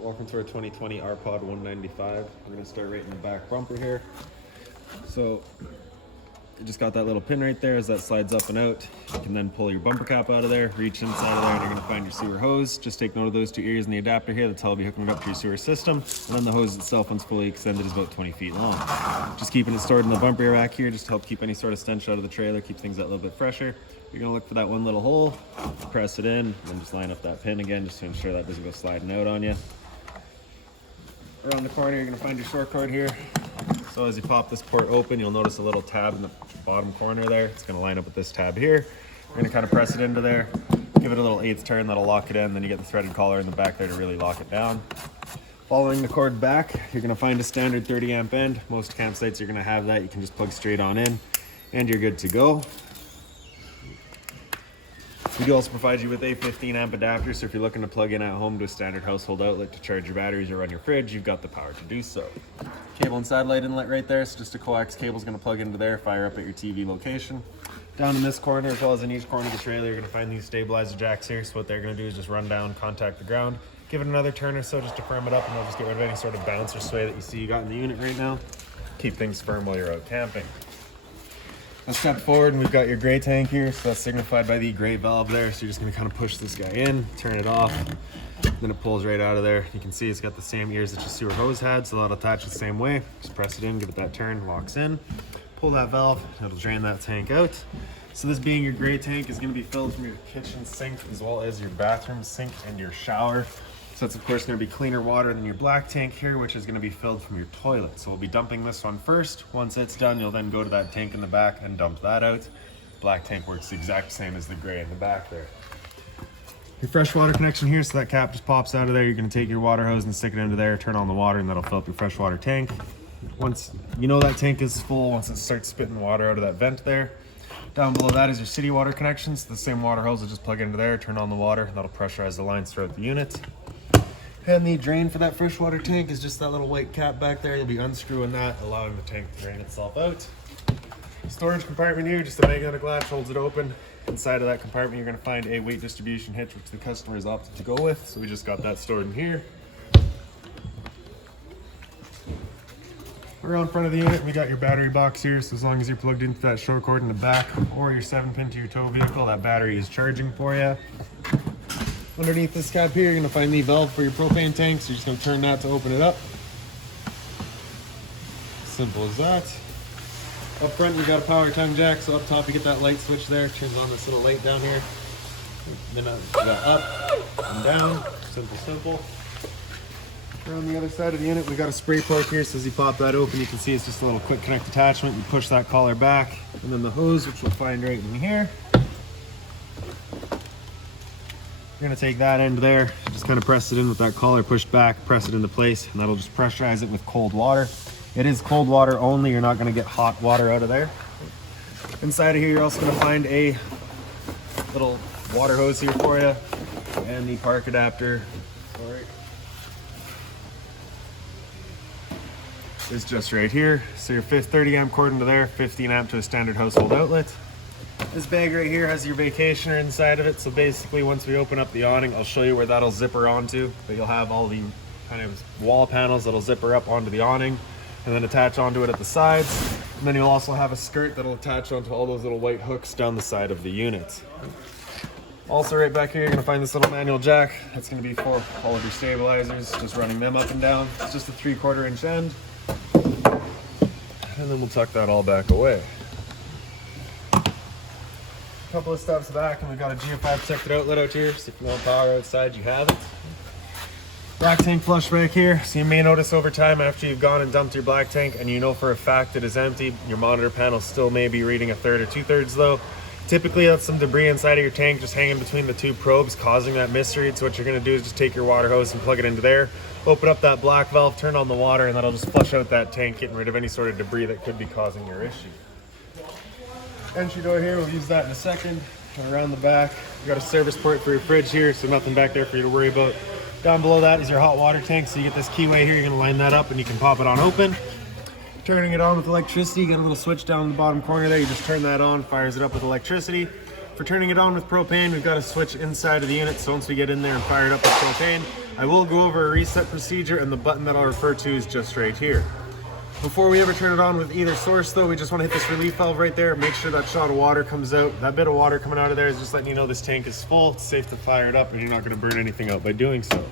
Welcome to our 2020 RPOD 195. We're going to start right in the back bumper here. So you just got that little pin right there. As that slides up and out, you can then pull your bumper cap out of there, reach inside of there, and you're going to find your sewer hose. Just take note of those two ears in the adapter here. That's how I'll be hooking it up to your sewer system. And then the hose itself, once fully extended, is about 20 feet long. Just keeping it stored in the bumper rack here just to help keep any sort of stench out of the trailer, keep things that little bit fresher. You're going to look for that one little hole, press it in, and then just line up that pin again just to ensure that doesn't go sliding out on you. Around the corner, you're going to find your short cord here. So as you pop this port open, you'll notice a little tab in the bottom corner there. It's going to line up with this tab here. You're going to kind of press it into there, give it a little 1/8 turn, that'll lock it in. Then you get the threaded collar in the back there to really lock it down. Following the cord back, you're going to find a standard 30 amp end. Most campsites you're going to have that. You can just plug straight on in and you're good to go. We do also provide you with a 15 amp adapter, so if you're looking to plug in at home to a standard household outlet to charge your batteries or run your fridge, you've got the power to do so. Cable and satellite inlet right there, so just a coax cable is going to plug into there, fire up at your TV location. Down in this corner, as well as in each corner of the trailer, you're going to find these stabilizer jacks here. So what they're going to do is just run down, contact the ground, give it another turn or so just to firm it up, and they'll just get rid of any sort of bounce or sway that you see you got in the unit right now. Keep things firm while you're out camping. Let's step forward and we've got your gray tank here, so that's signified by the gray valve there. So you're just going to kind of push this guy in, turn it off, then it pulls right out of there. You can see it's got the same ears that your sewer hose had, so that'll attach the same way. Just press it in, give it that turn, locks in, pull that valve, it'll drain that tank out. So this being your gray tank is going to be filled from your kitchen sink as well as your bathroom sink and your shower. So it's of course going to be cleaner water than your black tank here, which is going to be filled from your toilet. So we'll be dumping this one first. Once it's done, you'll then go to that tank in the back and dump that out. Black tank works the exact same as the gray in the back there. Your freshwater connection here, so that cap just pops out of there. You're going to take your water hose and stick it into there, turn on the water, and that'll fill up your freshwater tank. Once you know that tank is full, once it starts spitting water out of that vent there, down below that is your city water connections. The same water hose will just plug into there, turn on the water, and that'll pressurize the lines throughout the unit. And the drain for that freshwater tank is just that little white cap back there. You'll be unscrewing that, allowing the tank to drain itself out. Storage compartment here, just a magnetic latch holds it open. Inside of that compartment, you're going to find a weight distribution hitch, which the customer has opted to go with. So we just got that stored in here. Around front of the unit, we got your battery box here. So as long as you're plugged into that short cord in the back or your 7-pin to your tow vehicle, that battery is charging for you. Underneath this cap here, you're going to find the valve for your propane tank, so you're just going to turn that to open it up. Simple as that. Up front, you've got a power tongue jack, so up top you get that light switch there. Turns on this little light down here. Then you got up and down. Simple. Around the other side of the unit, we got a spray plug here, so as you pop that open, you can see it's just a little quick connect attachment. You push that collar back, and then the hose, which we'll find right in here. You're going to take that end there, just kind of press it in with that collar pushed back, press it into place, and that'll just pressurize it with cold water. It is cold water only, you're not going to get hot water out of there. Inside of here, you're also going to find a little water hose here for you, and the park adapter. Is just right here. So your 30 amp cord into there, 15 amp to a standard household outlet. This bag right here has your vacationer inside of it, so basically once we open up the awning, I'll show you where that'll zipper onto, but you'll have all the kind of wall panels that'll zipper up onto the awning and then attach onto it at the sides. And then you'll also have a skirt that'll attach onto all those little white hooks down the side of the unit. Also right back here, you're going to find this little manual jack. That's going to be for all of your stabilizers, just running them up and down. It's just a 3/4 inch end. And then we'll tuck that all back away. A couple of steps back and we've got a GFI protected outlet out here, so if you want power outside, you have it. Black tank flush back here, so you may notice over time after you've gone and dumped your black tank and you know for a fact it is empty, your monitor panel still may be reading 1/3 or 2/3 though. Typically that's some debris inside of your tank just hanging between the two probes causing that misread. So what you're going to do is just take your water hose and plug it into there, open up that black valve, turn on the water, and that'll just flush out that tank, getting rid of any sort of debris that could be causing your issue. Entry door here, we'll use that in a second. And around the back, we've got a service port for your fridge here, so nothing back there for you to worry about. Down below that is your hot water tank, so you get this keyway here, you're going to line that up and you can pop it on open. Turning it on with electricity, you got a little switch down in the bottom corner there, you just turn that on, fires it up with electricity. For turning it on with propane, we've got a switch inside of the unit, so once we get in there and fire it up with propane, I will go over a reset procedure, and the button that I'll refer to is just right here. Before we ever turn it on with either source though, we just want to hit this relief valve right there, make sure that shot of water comes out. That bit of water coming out of there is just letting you know this tank is full, it's safe to fire it up, and you're not going to burn anything out by doing so.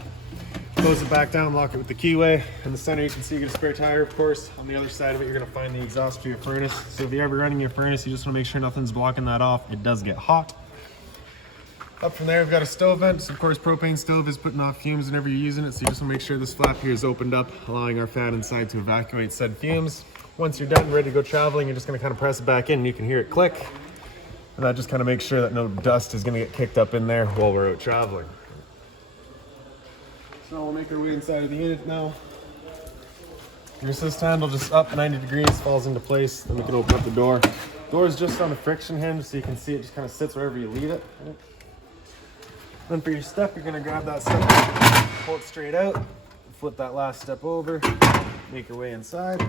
Close it back down, lock it with the keyway. In the center you can see you get a spare tire, of course. On the other side of it you're going to find the exhaust for your furnace. So if you're ever running your furnace, you just want to make sure nothing's blocking that off. It does get hot. Up from there, we've got a stove vent. So of course, propane stove is putting off fumes whenever you're using it. So you just want to make sure this flap here is opened up, allowing our fan inside to evacuate said fumes. Once you're done, ready to go traveling, you're just going to kind of press it back in and you can hear it click. And that just kind of makes sure that no dust is going to get kicked up in there while we're out traveling. So we'll make our way inside of the unit now. Your assist handle just up 90 degrees, falls into place. Then we can open up the door. Door is just on a friction hinge, so you can see it just kind of sits wherever you leave it. Then for your step, you're going to grab that step, pull it straight out, flip that last step over, make your way inside.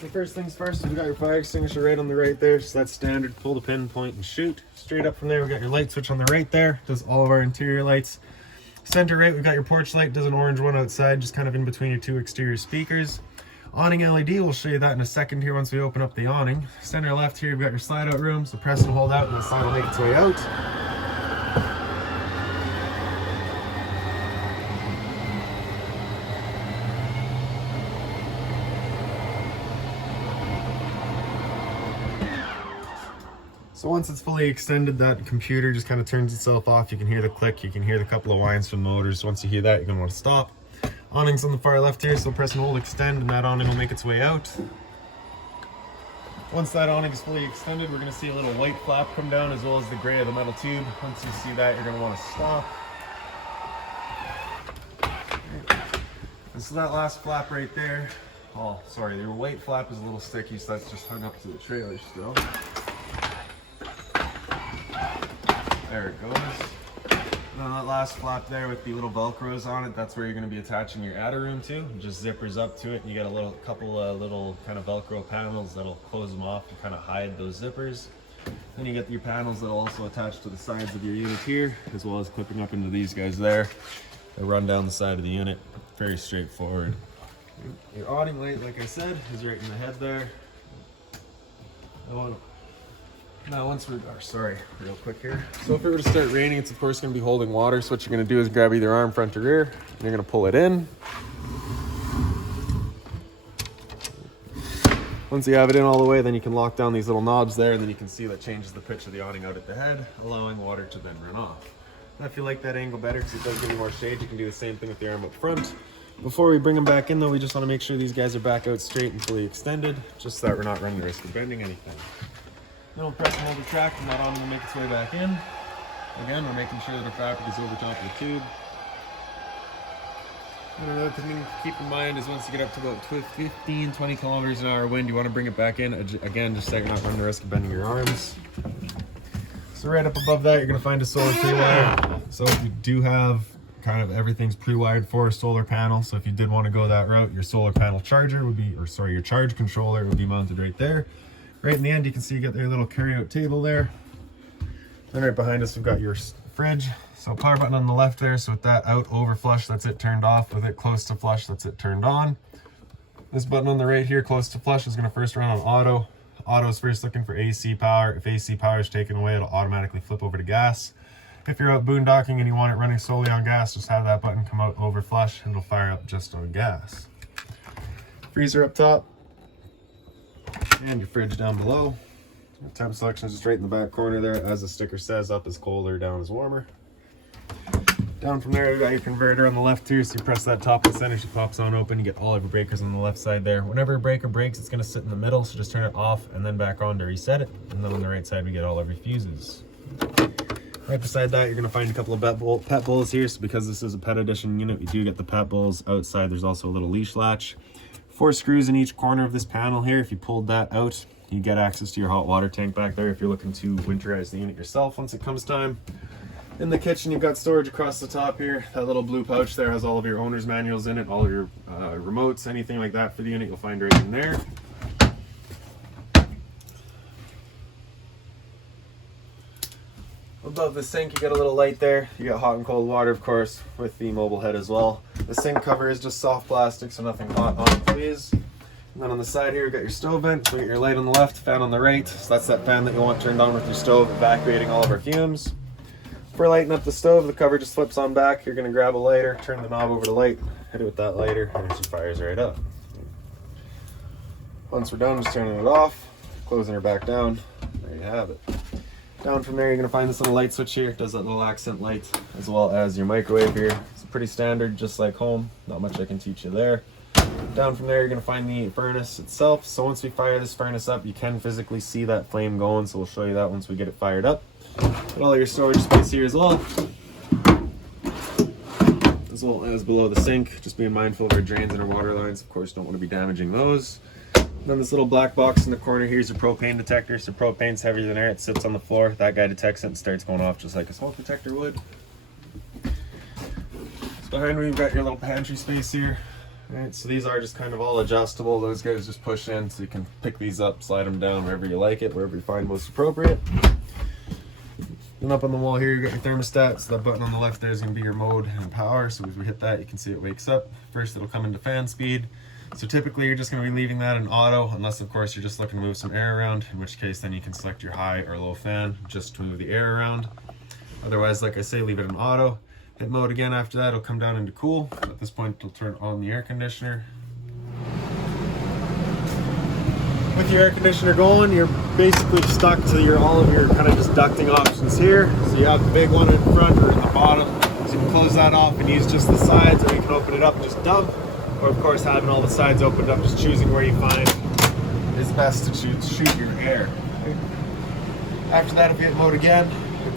So first things first, we've got your fire extinguisher right on the right there, just that standard, pull the pin, point, and shoot. Straight up from there, we've got your light switch on the right there, does all of our interior lights. Center right, we've got your porch light, does an orange one outside, just kind of in between your two exterior speakers. Awning LED, we'll show you that in a second here once we open up the awning. Center left here, you've got your slide out room, so press and hold out and the slide will make its way out. So once it's fully extended, that computer just kind of turns itself off. You can hear the click, you can hear the couple of whines from the motors. Once you hear that, you're going to want to stop. Awning's on the far left here, so press and hold extend, and that awning will make its way out. Once that awning is fully extended, we're going to see a little white flap come down as well as the gray of the metal tube. Once you see that, you're going to want to stop. And so that last flap right there, oh sorry, your white flap is a little sticky, so that's just hung up to the trailer still. There it goes. And then that last flap there with the little velcros on it, that's where you're going to be attaching your adder room to. It just zippers up to it, and you got a couple little kind of velcro panels that'll close them off to kind of hide those zippers. Then you get your panels that'll also attach to the sides of your unit here, as well as clipping up into these guys there. They run down the side of the unit. Very straightforward. Your awning light, like I said, is right in the head there. Now once we're, real quick here. So if it were to start raining, it's of course going to be holding water. So what you're going to do is grab either arm, front, or rear, and you're going to pull it in. Once you have it in all the way, then you can lock down these little knobs there, and then you can see that changes the pitch of the awning out at the head, allowing water to then run off. Now if you like that angle better, because it does give you more shade, you can do the same thing with the arm up front. Before we bring them back in though, we just want to make sure these guys are back out straight and fully extended, just so that we're not running the risk of bending anything. Then we'll press and hold the track, and that awning will make its way back in. Again, we're making sure that our fabric is over top of the tube. And another thing to keep in mind is once you get up to about 15, 20 kilometers an hour wind, you want to bring it back in. Again, just so you're not running the risk of bending your arms. So right up above that, you're going to find a solar pre-wire. So if you do have kind of everything's pre-wired for a solar panel. So if you did want to go that route, your solar panel charger would be, your charge controller would be mounted right there. Right in the end, you can see you got your little carry-out table there. Then right behind us, we've got your fridge. So power button on the left there. So with that out over flush, that's it turned off. With it close to flush, that's it turned on. This button on the right here, close to flush, is going to first run on auto. Auto is first looking for AC power. If AC power is taken away, it'll automatically flip over to gas. If you're out boondocking and you want it running solely on gas, just have that button come out over flush and it'll fire up just on gas. Freezer up top. And your fridge down below. Your temp selection is just right in the back corner there. As the sticker says, up is colder, down is warmer. Down from there, you got your converter on the left too. So you press that top and center, she pops on open. You get all of your breakers on the left side there. Whenever a breaker breaks, it's going to sit in the middle. So just turn it off and then back on to reset it. And then on the right side, we get all of your fuses. Right beside that, you're going to find a couple of pet bowls here. So because this is a pet edition unit, we do get the pet bowls. Outside, there's also a little leash latch. 4 screws in each corner of this panel here. If you pulled that out, you get access to your hot water tank back there if you're looking to winterize the unit yourself once it comes time. In the kitchen, you've got storage across the top here. That little blue pouch there has all of your owner's manuals in it, all of your remotes, anything like that for the unit, you'll find right in there. Above the sink, you got a little light there. You got hot and cold water, of course, with the mobile head as well. The sink cover is just soft plastic, so nothing hot on it, please. And then on the side here, you got your stove vent. So you got your light on the left, fan on the right. So that's that fan that you want turned on with your stove, evacuating all of our fumes. For lighting up the stove, the cover just flips on back. You're gonna grab a lighter, turn the knob over to light, hit it with that lighter, and it just fires right up. Once we're done, just turning it off, closing her back down. There you have it. Down from there, you're gonna find this little light switch here. It does that little accent light, as well as your microwave here. It's pretty standard, just like home. Not much I can teach you there. Down from there, you're gonna find the furnace itself. So once we fire this furnace up, you can physically see that flame going. So we'll show you that once we get it fired up. Got all your storage space here as well as below the sink. Just being mindful of our drains and our water lines. Of course, don't want to be damaging those. Then this little black box in the corner here is a propane detector. So propane's heavier than air. It sits on the floor. That guy detects it and starts going off just like a smoke detector would. So behind me, we've got your little pantry space here. Alright, so these are just kind of all adjustable. Those guys just push in, so you can pick these up, slide them down wherever you like it, wherever you find most appropriate. Then up on the wall here, you got your thermostat. So that button on the left there is going to be your mode and power. So as we hit that, you can see it wakes up. First, it'll come into fan speed. So typically, you're just going to be leaving that in auto, unless of course you're just looking to move some air around. In which case, then you can select your high or low fan just to move the air around. Otherwise, like I say, leave it in auto. Hit mode again after that, it'll come down into cool. At this point, it'll turn on the air conditioner. With your air conditioner going, you're basically stuck to all of your kind of just ducting options here. So you have the big one in front or at the bottom. So you can close that off and use just the sides, or you can open it up and just dump. Or of course, having all the sides opened up, just choosing where you find is best to shoot your air. After that, if you hit mode again,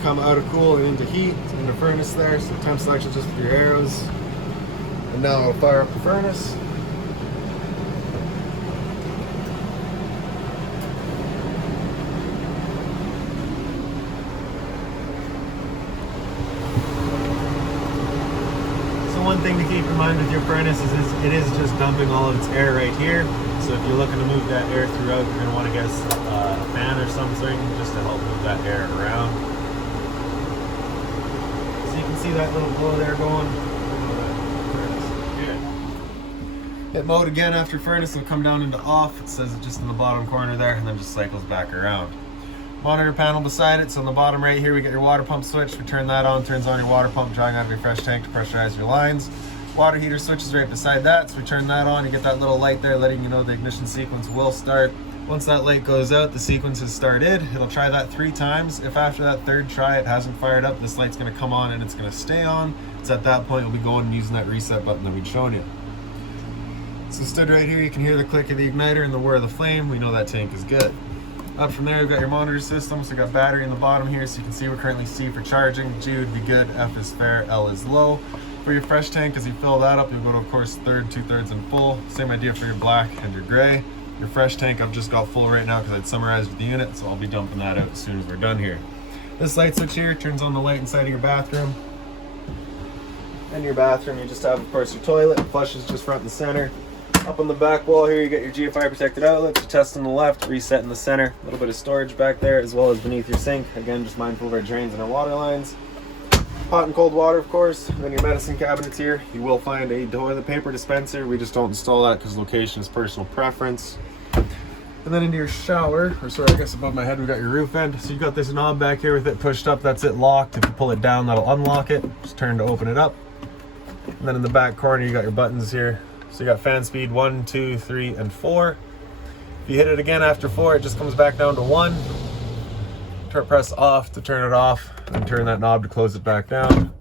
come out of cool and into heat, into furnace there. So temp selection just with your arrows. And now I'll fire up the furnace. So one thing to keep in mind with your furnace is it is just dumping all of its air right here. So if you're looking to move that air throughout, you're going to want to get a fan or something just to help move that air around. See that little glow there going? Good. Hit mode again after furnace, it'll come down into off. It says it just in the bottom corner there, and then just cycles back around. Monitor panel beside it, so on the bottom right here we get your water pump switch. We turn that on, turns on your water pump, drawing out of your fresh tank to pressurize your lines. Water heater switch is right beside that, so we turn that on, you get that little light there letting you know the ignition sequence will start. Once that light goes out, the sequence has started. It'll try that 3 times. If after that 3rd try it hasn't fired up, this light's gonna come on and it's gonna stay on. It's at that point you'll be going and using that reset button that we'd shown you. So stood right here, you can hear the click of the igniter and the whir of the flame. We know that tank is good. Up from there, we've got your monitor system. So we got battery in the bottom here, so you can see we're currently C for charging. G would be good, F is fair, L is low. For your fresh tank, as you fill that up, you'll go to, of course, 1/3, 2/3, and full. Same idea for your black and your gray. Your fresh tank, I've just got full right now because I'd summarized with the unit, so I'll be dumping that out as soon as we're done here. This light switch here turns on the light inside of your bathroom. In your bathroom, you just have, of course, your toilet. Flush is just front and center. Up on the back wall here, you get your GFI protected outlets. Your test on the left, reset in the center. A little bit of storage back there, as well as beneath your sink. Again, just mindful of our drains and our water lines. Hot and cold water, of course. And then your medicine cabinets here. You will find a toilet paper dispenser. We just don't install that because location is personal preference. And then into your shower, or sorry, I guess above my head, we got your roof end. So you've got this knob back here with it pushed up. That's it locked. If you pull it down, that'll unlock it. Just turn to open it up. And then in the back corner, you got your buttons here. So you got fan speed 1, 2, 3, and 4. If you hit it again after 4, it just comes back down to 1. Press off to turn it off, and turn that knob to close it back down.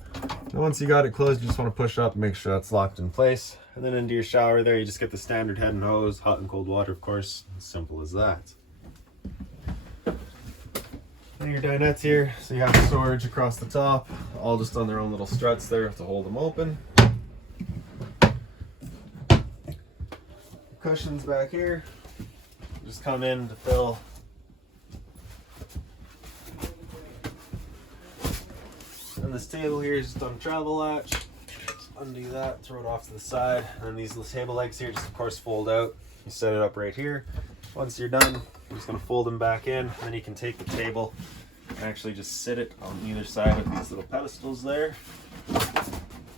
And once you got it closed, you just want to push up and make sure that's locked in place. And then into your shower there, you just get the standard head and hose, hot and cold water, of course. As simple as that. And your dinettes here, so you have storage across the top, all just on their own little struts there to hold them open. Cushions back here, just come in to fill. And this table here is just on a travel latch. Just undo that, throw it off to the side. And these little table legs here just of course fold out. You set it up right here. Once you're done, you're just gonna fold them back in. And then you can take the table, Actually just sit it on either side of these little pedestals there.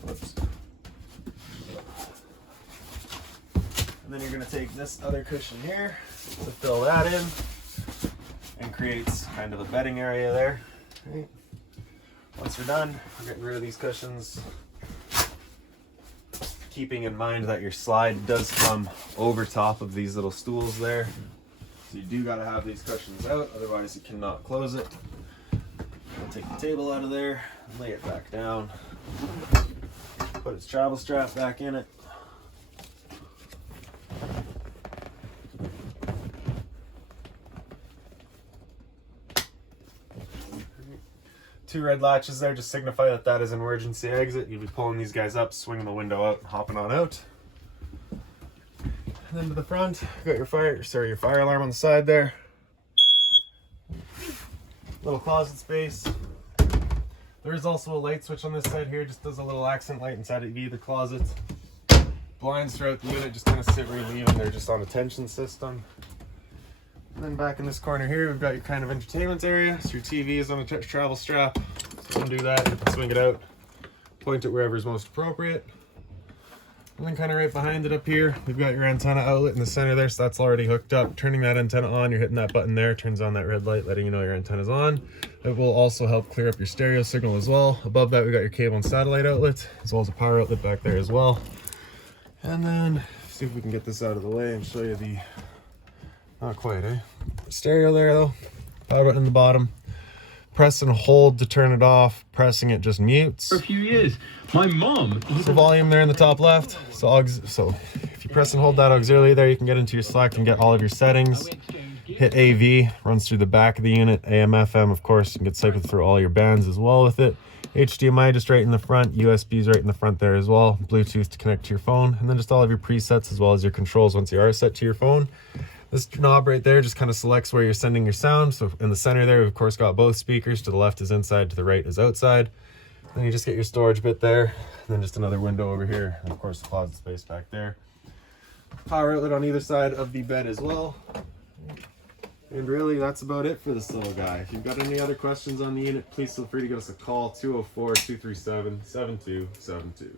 Whoops. And then you're going to take this other cushion here to fill that in and creates kind of a bedding area there. Right. Once you're done, we're getting rid of these cushions, keeping in mind that your slide does come over top of these little stools there. So you do got to have these cushions out, otherwise you cannot close it. We'll take the table out of there, lay it back down, put its travel strap back in it. Two red latches there just signify that that is an emergency exit. You'd be pulling these guys up, swinging the window out, and hopping on out. And then to the front, got your fire alarm on the side there. Little closet space. There is also a light switch on this side here, just does a little accent light inside of the closet. Blinds throughout the unit just kind of sit where you leave them. They're just on a tension system. And then back in this corner here, we've got your kind of entertainment area. So your TV is on a travel strap. So undo that, swing it out, point it wherever is most appropriate. And then kind of right behind it up here, we've got your antenna outlet in the center there, so that's already hooked up. Turning that antenna on, you're hitting that button there, turns on that red light, letting you know your antenna's on. It will also help clear up your stereo signal as well. Above that, we got your cable and satellite outlet, as well as a power outlet back there as well. And then, see if we can get this out of the way and show you the, not quite, eh? Stereo there though, power button in the bottom. Press and hold to turn it off. Pressing it just mutes. For a few years, my mom. So volume there in the top left. So if you press and hold that auxiliary there, you can get into your select and get all of your settings. Hit AV, runs through the back of the unit. AM, FM, of course, you can get cycled through all your bands as well with it. HDMI just right in the front. USB is right in the front there as well. Bluetooth to connect to your phone. And then just all of your presets as well as your controls once you are set to your phone. This knob right there just kind of selects where you're sending your sound. So in the center there, we've of course got both speakers. To the left is inside, to the right is outside. Then you just get your storage bit there. And then just another window over here. And of course the closet space back there. Power outlet on either side of the bed as well. And really that's about it for this little guy. If you've got any other questions on the unit, please feel free to give us a call, 204-237-7272.